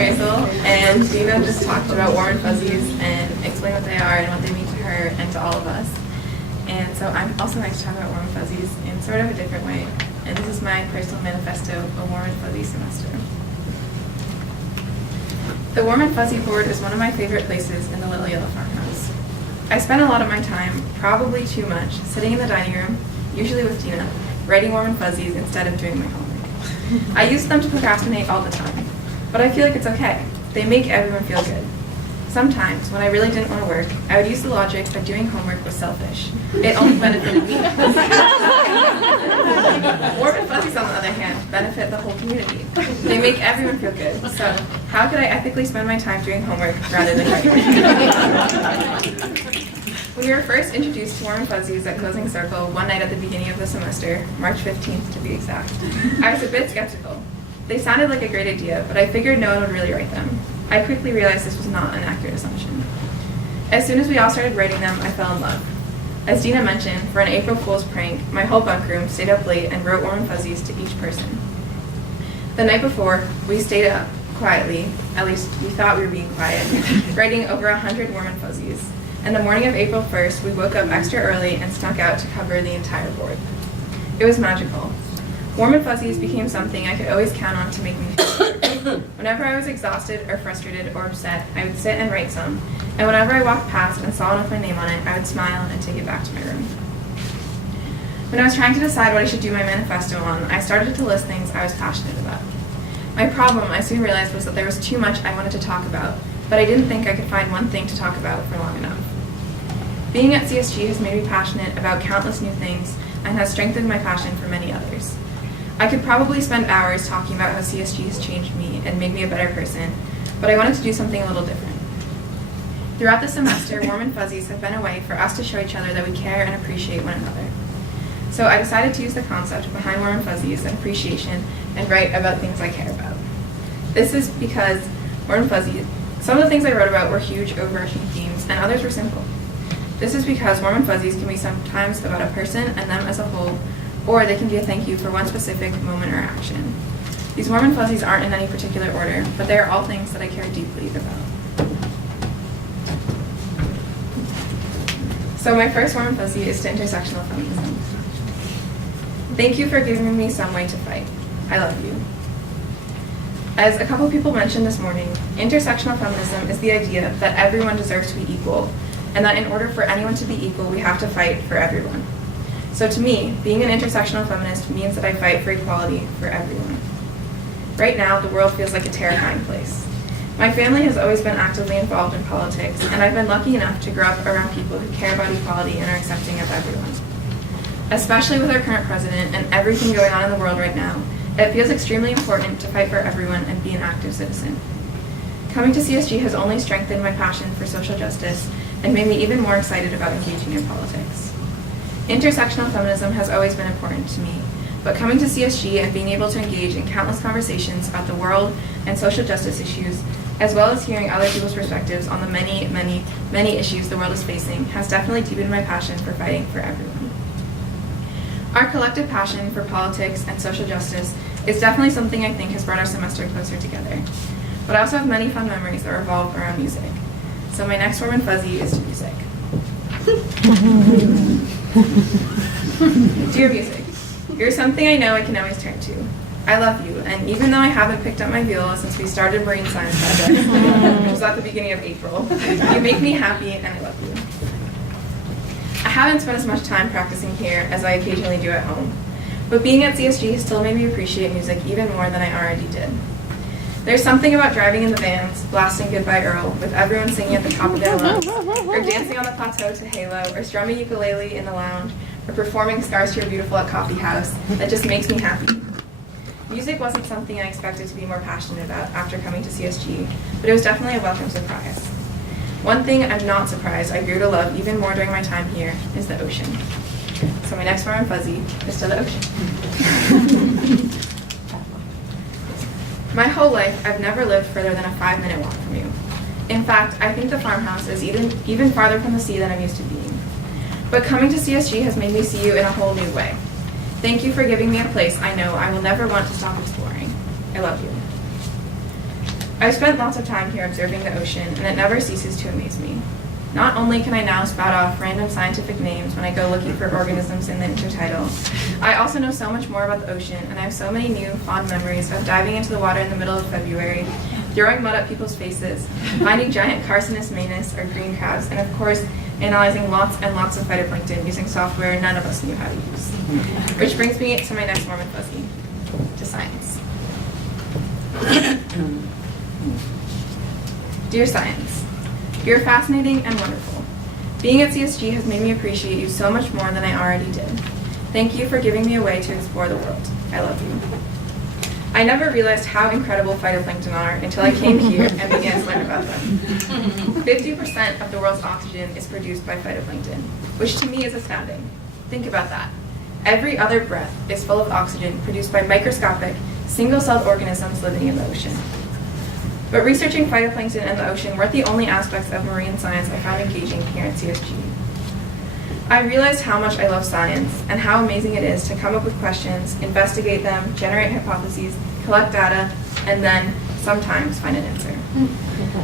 Raizel, and Dina just talked about warm and fuzzies and explained what they are and what they mean to her and to all of us. And so I'm also going to talk about warm and fuzzies in sort of a different way. And this is my personal manifesto, a warm and fuzzy semester. The warm and fuzzy board is one of my favorite places in the Little Yellow Farmhouse. I spend a lot of my time, probably too much, sitting in the dining room, usually with Dina, writing warm and fuzzies instead of doing my homework. I use them to procrastinate all the time, but I feel like it's okay. They make everyone feel good. Sometimes, when I really didn't want to work, I would use the logic that doing homework was selfish. It only benefited me. Warm and fuzzies, on the other hand, benefit the whole community. They make everyone feel good. So, how could I ethically spend my time doing homework rather than writing? When we were first introduced to warm and fuzzies at Closing Circle one night at the beginning of the semester, March 15th to be exact, I was a bit skeptical. They sounded like a great idea, but I figured no one would really write them. I quickly realized this was not an accurate assumption. As soon as we all started writing them, I fell in love. As Dina mentioned, for an April Fool's prank, my whole bunk room stayed up late and wrote warm and fuzzies to each person. The night before, we stayed up quietly, at least we thought we were being quiet, writing over 100 warm and fuzzies. And the morning of April 1st, we woke up extra early and snuck out to cover the entire board. It was magical. Warm and fuzzies became something I could always count on to make me feel better. Whenever I was exhausted or frustrated or upset, I would sit and write some, and whenever I walked past and saw one with my name on it, I would smile and take it back to my room. When I was trying to decide what I should do my manifesto on, I started to list things I was passionate about. My problem, I soon realized, was that there was too much I wanted to talk about, but I didn't think I could find one thing to talk about for long enough. Being at CSG has made me passionate about countless new things and has strengthened my passion for many others. I could probably spend hours talking about how CSG has changed me and made me a better person, but I wanted to do something a little different. Throughout the semester, warm and fuzzies have been a way for us to show each other that we care and appreciate one another. So I decided to use the concept behind warm and fuzzies and appreciation and write about things I care about. This is because warm and fuzzies, some of the things I wrote about were huge, overarching themes, and others were simple. This is because warm and fuzzies can be sometimes about a person and them as a whole, or they can be a thank you for one specific moment or action. These warm and fuzzies aren't in any particular order, but they are all things that I care deeply about. So my first warm and fuzzy is to intersectional feminism. Thank you for giving me some way to fight. I love you. As a couple people mentioned this morning, intersectional feminism is the idea that everyone deserves to be equal, and that in order for anyone to be equal, we have to fight for everyone. So to me, being an intersectional feminist means that I fight for equality for everyone. Right now, the world feels like a terrifying place. My family has always been actively involved in politics, and I've been lucky enough to grow up around people who care about equality and are accepting of everyone. Especially with our current president and everything going on in the world right now, it feels extremely important to fight for everyone and be an active citizen. Coming to CSG has only strengthened my passion for social justice and made me even more excited about engaging in politics. Intersectional feminism has always been important to me, but coming to CSG and being able to engage in countless conversations about the world and social justice issues, as well as hearing other people's perspectives on the many, many, many issues the world is facing, has definitely deepened my passion for fighting for everyone. Our collective passion for politics and social justice is definitely something I think has brought our semester closer together. But I also have many fun memories that revolve around music. So my next warm and fuzzy is to music. Dear music, you're something I know I can always turn to. I love you, and even though I haven't picked up my viola since we started Marine Science Project, which was at the beginning of April, you make me happy and I love you. I haven't spent as much time practicing here as I occasionally do at home, but being at CSG has still made me appreciate music even more than I already did. There's something about driving in the vans, blasting Goodbye Earl, with everyone singing at the top of their lungs, or dancing on the plateau to Halo, or strumming ukulele in the lounge, or performing Scars to Your Beautiful at Coffee House, that just makes me happy. Music wasn't something I expected to be more passionate about after coming to CSG, but it was definitely a welcome surprise. One thing I'm not surprised I grew to love even more during my time here is the ocean. So my next warm and fuzzy is to the ocean. My whole life, I've never lived further than a 5-minute walk from you. In fact, I think the farmhouse is even farther from the sea than I'm used to being. But coming to CSG has made me see you in a whole new way. Thank you for giving me a place I know I will never want to stop exploring. I love you. I've spent lots of time here observing the ocean, and it never ceases to amaze me. Not only can I now spout off random scientific names when I go looking for organisms in the intertidal, I also know so much more about the ocean, and I have so many new, fond memories of diving into the water in the middle of February, throwing mud at people's faces, finding giant Carcinus manus or green crabs, and of course, analyzing lots and lots of phytoplankton using software none of us knew how to use. Which brings me to my next warm and fuzzy, to science. Dear Science, you're fascinating and wonderful. Being at CSG has made me appreciate you so much more than I already did. Thank you for giving me a way to explore the world. I love you. I never realized how incredible phytoplankton are until I came here and began to learn about them. 50% of the world's oxygen is produced by phytoplankton, which to me is astounding. Think about that. Every other breath is full of oxygen produced by microscopic, single-celled organisms living in the ocean. But researching phytoplankton and the ocean weren't the only aspects of marine science I found engaging here at CSG. I realized how much I love science and how amazing it is to come up with questions, investigate them, generate hypotheses, collect data, and then sometimes find an answer.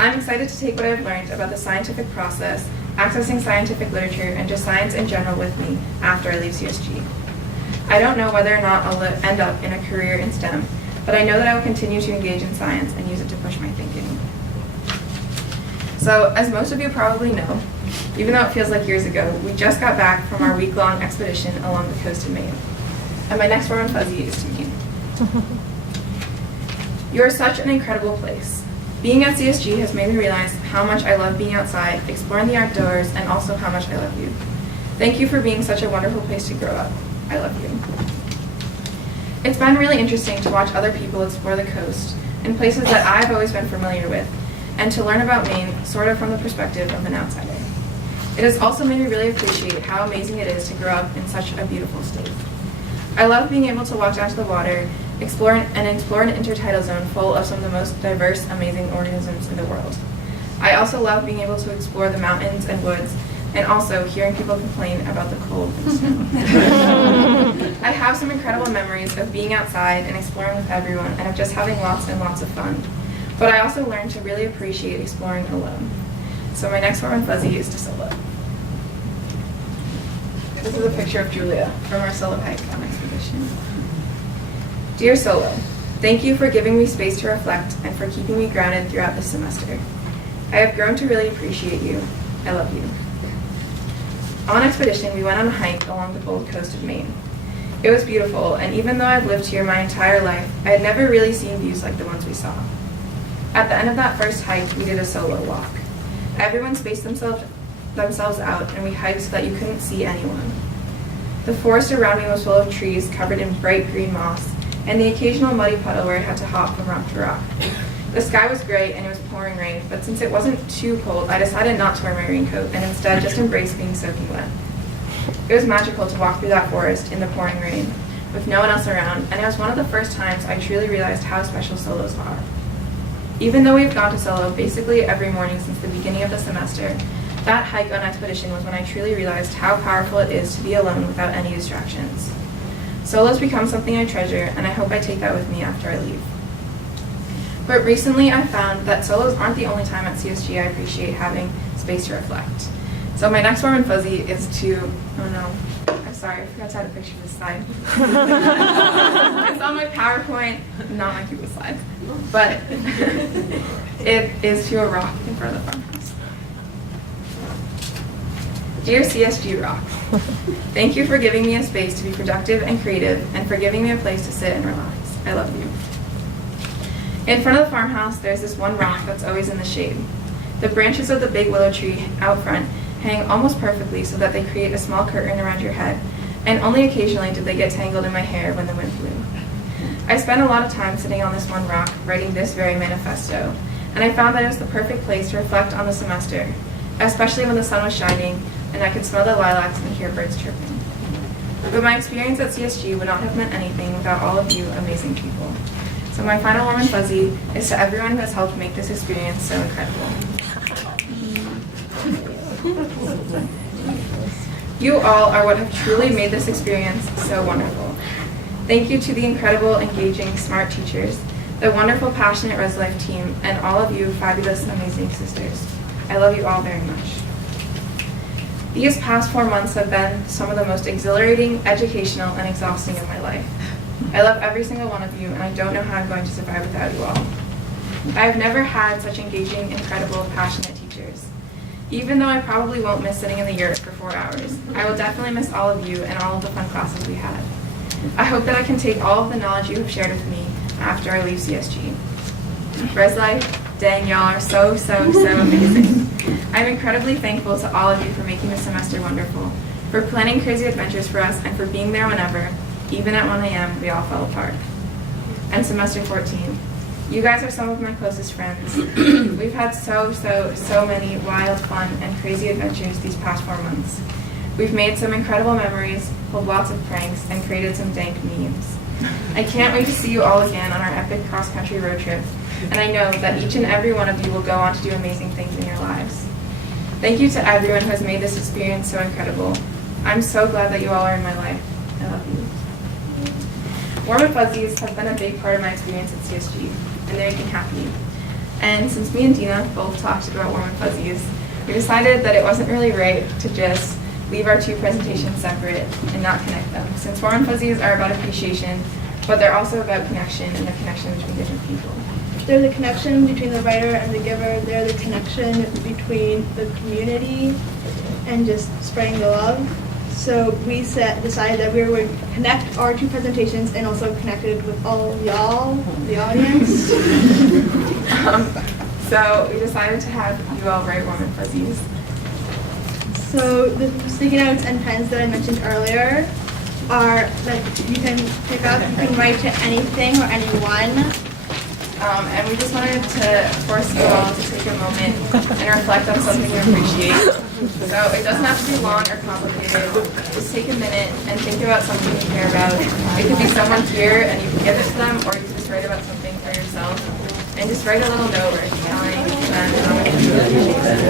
I'm excited to take what I've learned about the scientific process, accessing scientific literature, and just science in general with me after I leave CSG. I don't know whether or not I'll end up in a career in STEM, but I know that I will continue to engage in science and use it to push my thinking. So, as most of you probably know, even though it feels like years ago, we just got back from our week-long expedition along the coast of Maine. And my next warm and fuzzy is to Maine. You are such an incredible place. Being at CSG has made me realize how much I love being outside, exploring the outdoors, and also how much I love you. Thank you for being such a wonderful place to grow up. I love you. It's been really interesting to watch other people explore the coast in places that I've always been familiar with, and to learn about Maine sort of from the perspective of an outsider. It has also made me really appreciate how amazing it is to grow up in such a beautiful state. I love being able to walk down to the water, explore an intertidal zone full of some of the most diverse, amazing organisms in the world. I also love being able to explore the mountains and woods, and also hearing people complain about the cold and snow. I have some incredible memories of being outside and exploring with everyone, and of just having lots and lots of fun. But I also learned to really appreciate exploring alone. So my next warm and fuzzy is to solo. This is a picture of Julia from our solo hike on expedition. Dear Solo, thank you for giving me space to reflect and for keeping me grounded throughout this semester. I have grown to really appreciate you. I love you. On expedition, we went on a hike along the Gold Coast of Maine. It was beautiful, and even though I've lived here my entire life, I had never really seen views like the ones we saw. At the end of that first hike, we did a solo walk. Everyone spaced themselves out, and we hiked so that you couldn't see anyone. The forest around me was full of trees covered in bright green moss, and the occasional muddy puddle where I had to hop from rock to rock. The sky was gray and it was pouring rain, but since it wasn't too cold, I decided not to wear my raincoat and instead just embrace being soaking wet. It was magical to walk through that forest in the pouring rain, with no one else around, and it was one of the first times I truly realized how special solos are. Even though we've gone to solo basically every morning since the beginning of the semester, that hike on expedition was when I truly realized how powerful it is to be alone without any distractions. Solos become something I treasure, and I hope I take that with me after I leave. But recently I found that solos aren't the only time at CSG I appreciate having space to reflect. So my next warm and fuzzy is to, oh no, I'm sorry, I forgot to add a picture of this slide. It's on my PowerPoint, not my Google slides, but it is to a rock in front of the farmhouse. Dear CSG Rocks, thank you for giving me a space to be productive and creative, and for giving me a place to sit and relax. I love you. In front of the farmhouse, there's this one rock that's always in the shade. The branches of the big willow tree out front hang almost perfectly so that they create a small curtain around your head, and only occasionally did they get tangled in my hair when the wind blew. I spent a lot of time sitting on this one rock writing this very manifesto, and I found that it was the perfect place to reflect on the semester, especially when the sun was shining and I could smell the lilacs and hear birds chirping. But my experience at CSG would not have meant anything without all of you amazing people. So my final warm and fuzzy is to everyone who has helped make this experience so incredible. You all are what have truly made this experience so wonderful. Thank you to the incredible, engaging, smart teachers, the wonderful, passionate Res Life team, and all of you fabulous and amazing sisters. I love you all very much. These past 4 months have been some of the most exhilarating, educational, and exhausting of my life. I love every single one of you, and I don't know how I'm going to survive without you all. I have never had such engaging, incredible, passionate teachers. Even though I probably won't miss sitting in the yurt for 4 hours, I will definitely miss all of you and all of the fun classes we had. I hope that I can take all of the knowledge you have shared with me after I leave CSG. Res Life, dang, y'all are so amazing. I'm incredibly thankful to all of you for making this semester wonderful, for planning crazy adventures for us, and for being there whenever, even at 1 a.m., we all fell apart. And semester 14. You guys are some of my closest friends. We've had so many wild, fun, and crazy adventures these past 4 months. We've made some incredible memories, pulled lots of pranks, and created some dank memes. I can't wait to see you all again on our epic cross-country road trip, and I know that each and every one of you will go on to do amazing things in your lives. Thank you to everyone who has made this experience so incredible. I'm so glad that you all are in my life. I love you. Warm and Fuzzies have been a big part of my experience at CSG, and they make me happy. And since me and Dina both talked about Warm and Fuzzies, we decided that it wasn't really right to just leave our 2 presentations separate and not connect them, since Warm and Fuzzies are about appreciation, but they're also about connection and the connection between different people. They're the connection between the writer and the giver. They're the connection between the community and just spreading the love. So we decided that we were going to connect our 2 presentations and also connect it with all of y'all, the audience. So we decided to have you all write Warm and Fuzzies. So the sticky notes and pens that I mentioned earlier are that you can pick up. You can write to anything or anyone. And we just wanted to force you all to take a moment and reflect on something you appreciate. So it doesn't have to be long or complicated. Just take a minute and think about something you care about. It could be someone here and you can give it to them, or you can just write about something for yourself. And just write a little note telling them how much you appreciate them.